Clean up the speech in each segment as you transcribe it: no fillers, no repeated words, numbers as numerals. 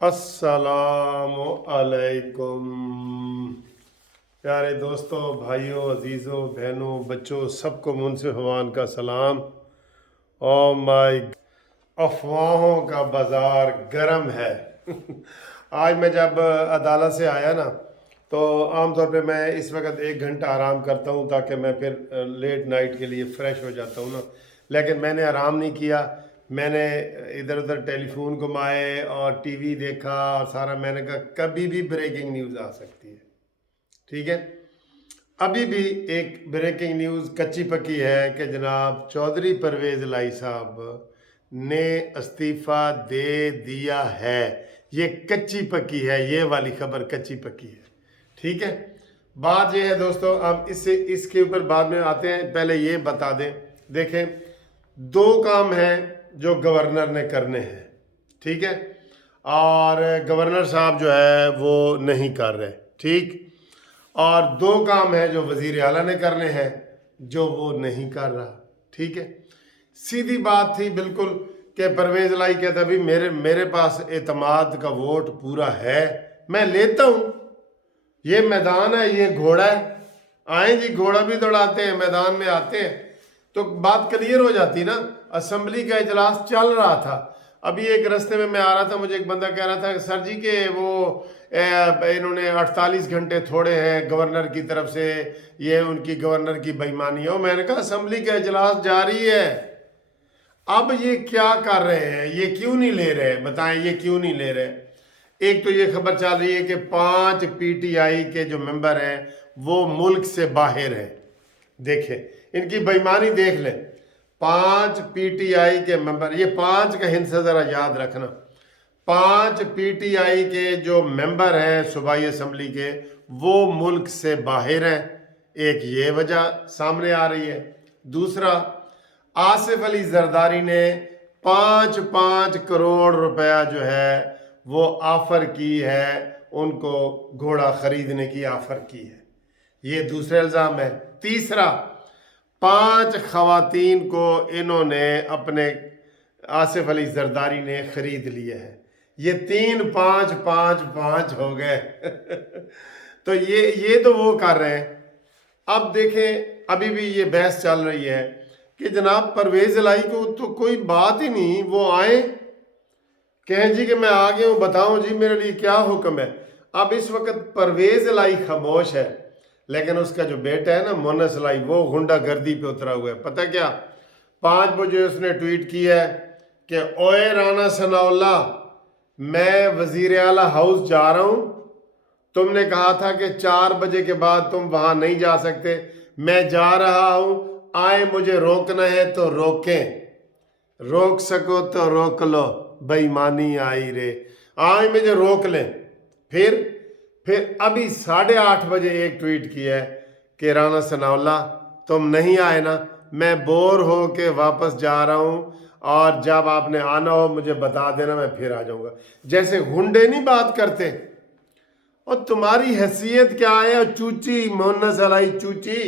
अस्सलाम अलैकुम प्यारे दोस्तों, भाइयों, अजीज़ों, बहनों, बच्चों, सबको मुनसिफ हवान का सलाम। ओ माय, अफवाहों का बाज़ार गरम है। आज मैं जब अदालत से आया ना, तो आमतौर पे मैं इस वक्त 1 घंटा आराम करता हूँ ताकि मैं फिर लेट नाइट के लिए फ़्रेश हो जाता हूँ ना। लेकिन मैंने आराम नहीं किया। मैंने इधर उधर टेलीफोन घुमाए और टीवी देखा और सारा। मैंने कहा कभी भी ब्रेकिंग न्यूज़ आ सकती है। ठीक है, अभी भी एक ब्रेकिंग न्यूज़ कच्ची पक्की है कि जनाब चौधरी परवेज़ लाई साहब ने इस्तीफ़ा दे दिया है। ये कच्ची पक्की है, ये वाली खबर कच्ची पक्की है। ठीक है, बात ये है दोस्तों, अब इससे इसके ऊपर बाद में आते हैं। पहले ये बता दें, देखें, दो काम हैं जो गवर्नर ने करने हैं। ठीक है, और गवर्नर साहब जो है वो नहीं कर रहे। ठीक, और दो काम है जो वजीर आला ने करने हैं जो वो नहीं कर रहा। ठीक है, सीधी बात थी बिल्कुल कि परवेज लाई कहता भी मेरे पास एतमाद का वोट पूरा है, मैं लेता हूँ। ये मैदान है, ये घोड़ा है, आए जी घोड़ा भी दौड़ाते हैं, मैदान में आते हैं, तो बात क्लियर हो जाती ना। असेंबली का इजलास चल रहा था, अभी एक रास्ते में मैं आ रहा था, मुझे एक बंदा कह रहा था कि सर जी के वो इन्होंने 48 घंटे थोड़े हैं गवर्नर की तरफ से, ये उनकी गवर्नर की बेईमानी हो। मैंने कहा असेंबली का इजलास जारी है, अब ये क्या कर रहे हैं, ये क्यों नहीं ले रहे, बताएं ये क्यों नहीं ले रहे। एक तो ये खबर चल रही है कि 5 पीटीआई के जो मेंबर हैं वो मुल्क से बाहर हैं। देखें इनकी बेईमानी, देख लें। 5 पीटीआई के मेंबर, ये 5 का हिंसा जरा याद रखना। 5 पीटीआई के जो मेंबर हैं सूबाई असम्बली के, वो मुल्क से बाहर हैं। एक ये वजह सामने आ रही है। दूसरा, आसिफ अली जरदारी ने 5-5 करोड़ रुपया जो है वो ऑफर की है, उनको घोड़ा खरीदने की ऑफर की है। ये दूसरा इल्ज़ाम है। तीसरा, 5 खवातीन को इन्होंने अपने आसिफ अली जरदारी ने खरीद लिए हैं। ये 3-5-5-5 हो गए। तो ये तो वो कर रहे हैं। अब देखें, अभी भी ये बहस चल रही है कि जनाब परवेज लाई को तो कोई बात ही नहीं, वो आए कहें जी कि मैं आ गया हूँ, बताऊं जी मेरे लिए क्या हुक्म है। अब इस वक्त परवेज लाई खामोश है, लेकिन उसका जो बेटा है ना मोनस लाई, वो गुंडा गर्दी पे उतरा हुआ है। पता क्या, 5 बजे उसने ट्वीट किया है कि ओए राना सनाउल्ला, मैं वजीर आला हाउस जा रहा हूँ, तुमने कहा था कि 4 बजे के बाद तुम वहां नहीं जा सकते, मैं जा रहा हूं, आए मुझे रोकना है तो रोकें, रोक सको तो रोक लो, बेईमानी आई रे, आए मुझे रोक लें। फिर अभी 8:30 बजे एक ट्वीट किया है कि राना सनाउल्ला तुम नहीं आए ना, मैं बोर हो के वापस जा रहा हूं, और जब आपने आना हो मुझे बता देना, मैं फिर आ जाऊंगा। जैसे गुंडे नहीं बात करते। और तुम्हारी हैसियत क्या है चूची, मोहन्नस अलाई चूची।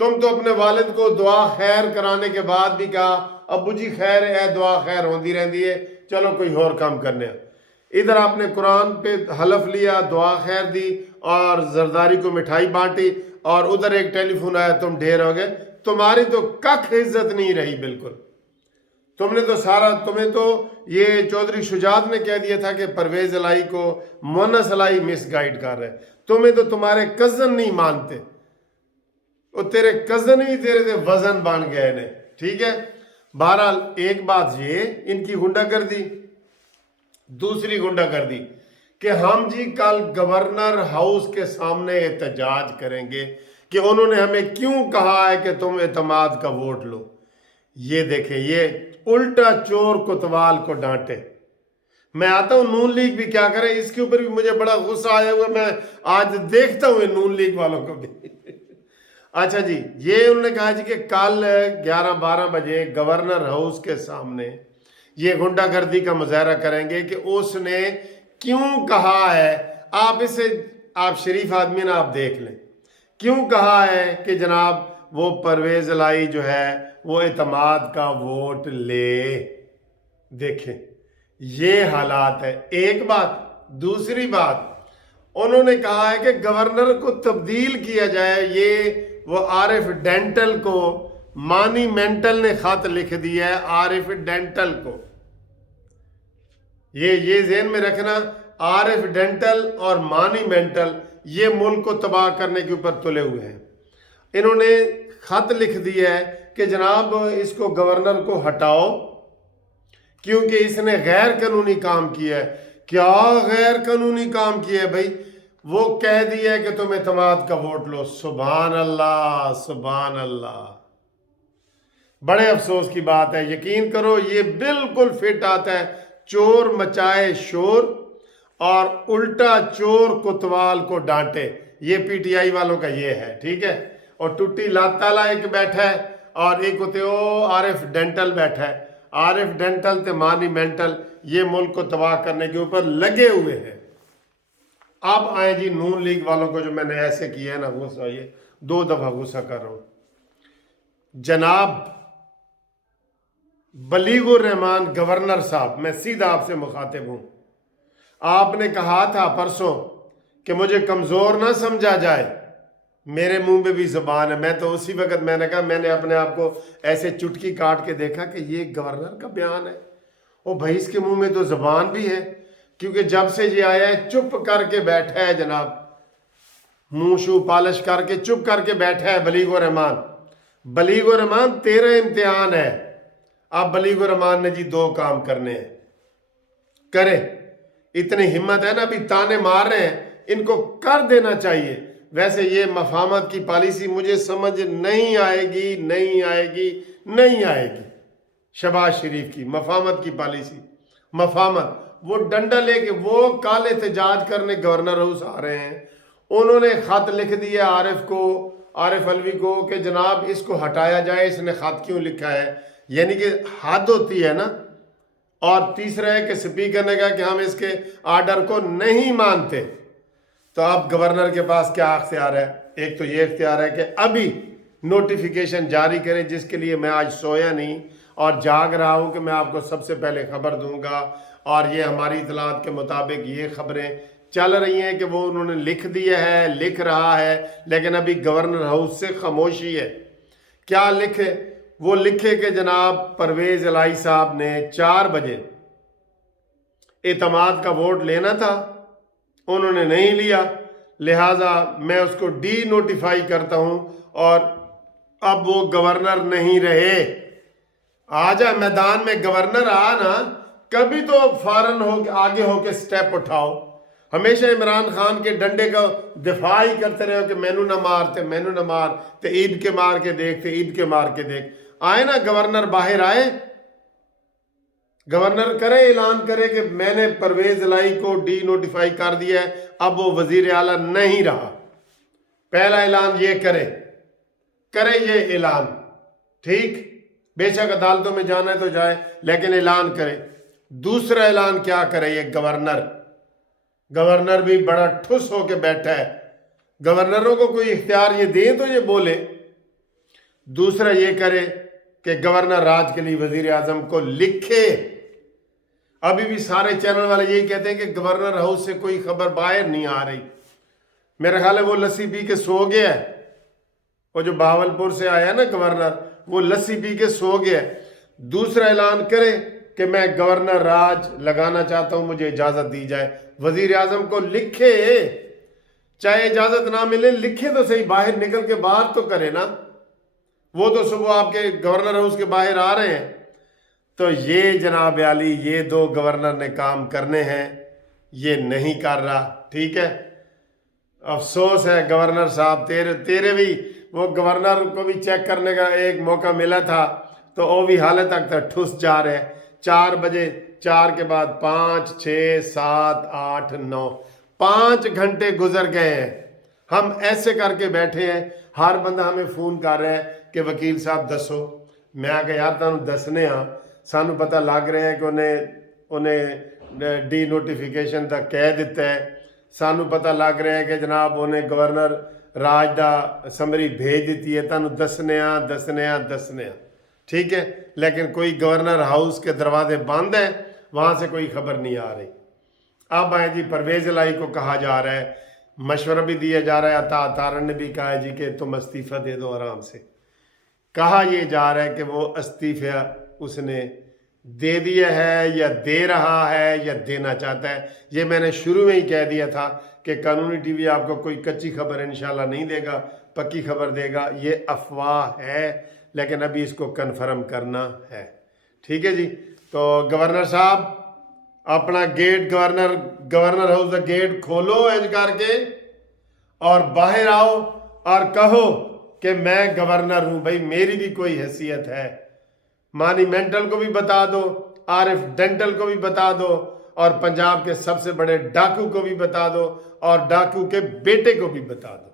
तुम तो अपने वालिद को दुआ खैर कराने के बाद भी कहा अबू जी खैर है, दुआ खैर होती रहती है, चलो कोई और काम करने। इधर आपने कुरान पे हलफ लिया, दुआ खैर दी और जरदारी को मिठाई बांटी, और उधर एक टेलीफोन आया, तुम ढेर हो गए। तुम्हारी तो कख इज्जत नहीं रही बिल्कुल। तुमने तो सारा, तुम्हें तो ये चौधरी शुजात ने कह दिया था कि परवेज अलाई को मोनस अलाई मिसगाइड कर रहे। तुम्हें तो तुम्हारे कजन नहीं मानते, वो तेरे कजन ही तेरे से वजन बन गए ने। ठीक है, बहरहाल एक बात ये इनकी गुंडागर्दी। दूसरी गुंडागर्दी कि हम जी कल गवर्नर हाउस के सामने एहतजाज करेंगे कि उन्होंने हमें क्यों कहा है कि तुम एतमाद का वोट लो। ये देखें, ये उल्टा चोर कोतवाल को डांटे। मैं आता हूं नून लीग भी क्या करे, इसके ऊपर भी मुझे बड़ा गुस्सा आया हुआ, मैं आज देखता हूं नून लीग वालों को भी। अच्छा जी, ये उन्होंने कहा जी कि कल 11-12 बजे गवर्नर हाउस के सामने ये गुंडागर्दी का मुजाहरा करेंगे कि उसने क्यों कहा है। आप इसे, आप शरीफ आदमी ना, आप देख लें क्यों कहा है कि जनाब वो परवेज लाई जो है वो एतमाद का वोट ले। देखें, ये हालात है। एक बात। दूसरी बात, उन्होंने कहा है कि गवर्नर को तब्दील किया जाए। ये वो आरिफ डेंटल को, मानी मेंटल ने खत लिख दिया है आरिफ डेंटल को। ये ज़हन में रखना, आरिफ डेंटल और मानी मेंटल ये मुल्क को तबाह करने के ऊपर तुले हुए हैं। इन्होंने खत लिख दिया है कि जनाब इसको गवर्नर को हटाओ क्योंकि इसने गैर कानूनी काम किया है। क्या गैर कानूनी काम किया है भाई? वो कह दिया है कि तुम एतमाद का वोट लो। सुभान अल्लाह, सुभान अल्लाह। बड़े अफसोस की बात है। यकीन करो ये बिल्कुल फिट आता है चोर मचाए शोर और उल्टा चोर कोतवाल को डांटे। ये पीटीआई वालों का ये है, ठीक है। और टुट्टी लाताला एक बैठा है और एक होते ओ आरिफ डेंटल बैठा है। आरिफ डेंटल ते मानी मेंटल ये मुल्क को तबाह करने के ऊपर लगे हुए हैं। अब आए जी नून लीग वालों को, जो मैंने ऐसे किया है ना, गुस्सा, ये 2 दफा गुस्सा कर रहा हूं। जनाब बलीगुर रहमान गवर्नर साहब, मैं सीधा आपसे मुखातिब हूं। आपने कहा था परसों कि मुझे कमजोर ना समझा जाए। मेरे मुंह में भी जुबान है। मैं तो उसी वक्त मैंने कहा, मैंने अपने आप को ऐसे चुटकी काट के देखा कि ये गवर्नर का बयान है। ओ भाई, इसके मुंह में तो जुबान भी है, क्योंकि जब से ये आया है चुप करके बैठा है जनाब, मुंह शू पालिश करके चुप करके बैठा है बलीगुर रहमान। बलीगुर रहमान तेरा इम्तिहान है। अब बलीगुर रहमान ने जी 2 काम करने हैं, करे। इतनी हिम्मत है ना, अभी ताने मार रहे हैं, इनको कर देना चाहिए। वैसे ये मफामत की पॉलिसी मुझे समझ नहीं आएगी, नहीं आएगी, नहीं आएगी। शहबाज शरीफ की मफामत की पॉलिसी, मफामत, वो डंडा लेके वो काले एहतजाज करने गवर्नर हाउस आ रहे हैं। उन्होंने खत लिख दिया आरिफ को, आरिफ अलवी को, कि जनाब इसको हटाया जाए। इसने खत क्यों लिखा है? यानी कि हद होती है ना। और तीसरा है कि स्पीकर ने कहा कि हम इसके आर्डर को नहीं मानते। तो अब गवर्नर के पास क्या अख्तियार है? एक तो ये अख्तियार है कि अभी नोटिफिकेशन जारी करें, जिसके लिए मैं आज सोया नहीं और जाग रहा हूं कि मैं आपको सबसे पहले खबर दूंगा। और ये हमारी इतलात के मुताबिक ये खबरें चल रही हैं कि वो उन्होंने लिख दिया है, लिख रहा है, लेकिन अभी गवर्नर हाउस से खामोशी है। क्या लिखे? वो लिखे कि जनाब परवेज इलाही साहब ने 4 बजे एतमाद का वोट लेना था, उन्होंने नहीं लिया, लिहाजा मैं उसको डी नोटिफाई करता हूं और अब वो गवर्नर नहीं रहे। आजा मैदान में गवर्नर आ ना, कभी तो फौरन हो आगे होके स्टेप उठाओ। हमेशा इमरान खान के डंडे का दिफा ही करते रहे हो कि मैनू ना मारते, मैनू ना मार, ते ईद के मार के देख, ते ईद के मार के देख। आए ना गवर्नर, बाहर आए, गवर्नर करे, ऐलान करे कि मैंने परवेज इलाही को डी नोटिफाई कर दिया है, अब वो वजीर आला नहीं रहा। पहला ऐलान ये करे ये ऐलान, ठीक, बेशक अदालतों में जाना है तो जाए, लेकिन ऐलान करे। दूसरा ऐलान क्या करे ये गवर्नर भी बड़ा ठुस होके बैठा है। गवर्नरों को कोई इख्तियार ये दे तो ये बोले। दूसरा ये करे कि गवर्नर राज के लिए वजीर आजम को लिखे। अभी भी सारे चैनल वाले यही कहते हैं कि गवर्नर हाउस से कोई खबर बाहर नहीं आ रही। मेरा ख्याल है वो लस्सी पी के सो गया है। वो जो बहावलपुर से आया ना गवर्नर, वो लस्सी पी के सो गया है। दूसरा ऐलान करे कि मैं गवर्नर राज लगाना चाहता हूं, मुझे इजाजत दी जाए। वजीर आजम को लिखे, चाहे इजाजत ना मिले, लिखे तो सही, बाहर निकल के बात तो करे ना। वो तो सुबह आपके गवर्नर हाउस के बाहर आ रहे हैं। तो ये जनाब आली, ये 2 गवर्नर ने काम करने हैं, ये नहीं कर रहा, ठीक है। अफसोस है गवर्नर साहब, तेरे भी वो गवर्नर को भी चेक करने का एक मौका मिला था, तो वो भी हाल तक तो ठुस जा रहे हैं। 4 बजे, 4 के बाद 5, 6, 7, 8, 9, 5 घंटे गुजर गए हैं। हम ऐसे करके बैठे हैं, हर बंदा हमें फोन कर रहा है कि वकील साहब दसो। मैं आके यार तुहानू दसने सानू पता लग रहा है कि उन्हें डी नोटिफिकेशन तक कह दिता है। सानू पता लग रहा है कि जनाब उन्हें गवर्नर राज दा समरी भेज दी है। तुहानू दसने, ठीक है। लेकिन कोई गवर्नर हाउस के दरवाजे बंद है وہاں سے کوئی خبر نہیں آ رہی۔ اب آئے جی پرویز الہی کو کہا جا رہا ہے، مشورہ بھی دیا جا رہا ہے، عطا تارن نے بھی کہا ہے جی کہ تم استعفیٰ دے دو آرام سے۔ کہا یہ جا رہا ہے کہ وہ استعفیٰ اس نے دے دیا ہے یا دے رہا ہے یا دینا چاہتا ہے۔ یہ میں نے شروع میں ہی کہہ دیا تھا کہ قانونی ٹی وی آپ کو کوئی کچی خبر انشاءاللہ نہیں دے گا، پکی خبر دے گا۔ یہ افواہ ہے لیکن ابھی اس کو کنفرم کرنا ہے، ٹھیک ہے جی۔ تو گورنر صاحب اپنا گیٹ، گورنر ہاؤس دا گیٹ کھولو اینج کر کے اور باہر آؤ اور کہو کہ میں گورنر ہوں۔ بھائی میری بھی کوئی حیثیت ہے، مانی مینٹل کو بھی بتا دو، عارف ڈینٹل کو بھی بتا دو، اور پنجاب کے سب سے بڑے ڈاکو کو بھی بتا دو، اور ڈاکو کے بیٹے کو بھی بتا دو۔